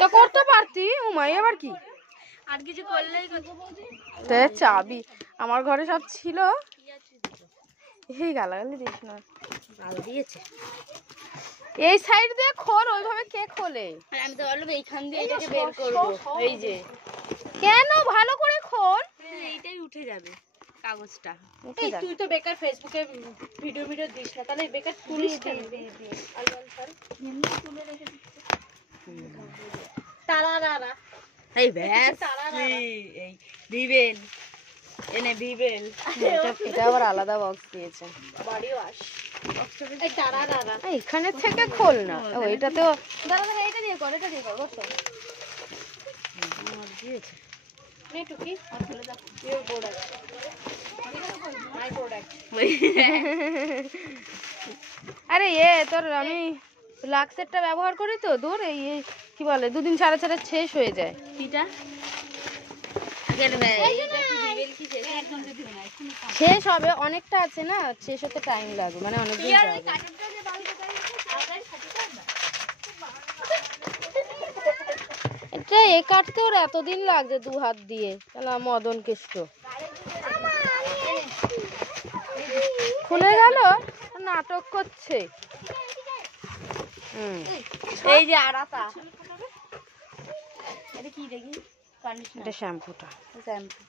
তো করতে পারতি উমাই আবার কি আর কিছু করলেই চাবি আমার ঘরে সব ছিল এই গালাগালি দিস না ভালো দিয়েছে এই সাইড দিয়ে খোল ওইভাবে কে খোলে আমি তো বললাম এইখান দিয়ে এটাকে বের করবো এই যে কেন ভালো করে খোল এইটাই উঠে যাবে কাগজটা এই তুই তো বেকার ফেসবুকে ভিডিও দিস না তাহলে বেকার তুলিস কেন তারারা এই ব্যাস এই বিবেল এনে বিবেল এটা আবার আলাদা বক্স দিয়েছে বডি ওয়াশ এই তারারা এখানে থেকে খোল না ওইটাতেও দাঁড়া এটা দিয়ে কর বসো আমার দিয়েছে নে টুকি আর ফেলে দাও ইওর প্রোডাক্ট মাই প্রোডাক্ট আরে তোর আমি লাক্সেরটা ব্যবহার করি তো দূর এই কি বলে দুদিন ছাড়া ছাড়া শেষ হয়ে যায় কিটা শেষ হবে অনেকটা আছে না শেষ হতে টাইম লাগবে মানে অনেকদিন যাবে এটা কাটতে ওর এতদিন লাগছে 2 হাত দিয়ে তাহলে মদন কেষ্ট খুলে গেল নাটক করছে এই যে আড়াতা এটা কি দেখি এটা শ্যাম্পুটা শ্যাম্পু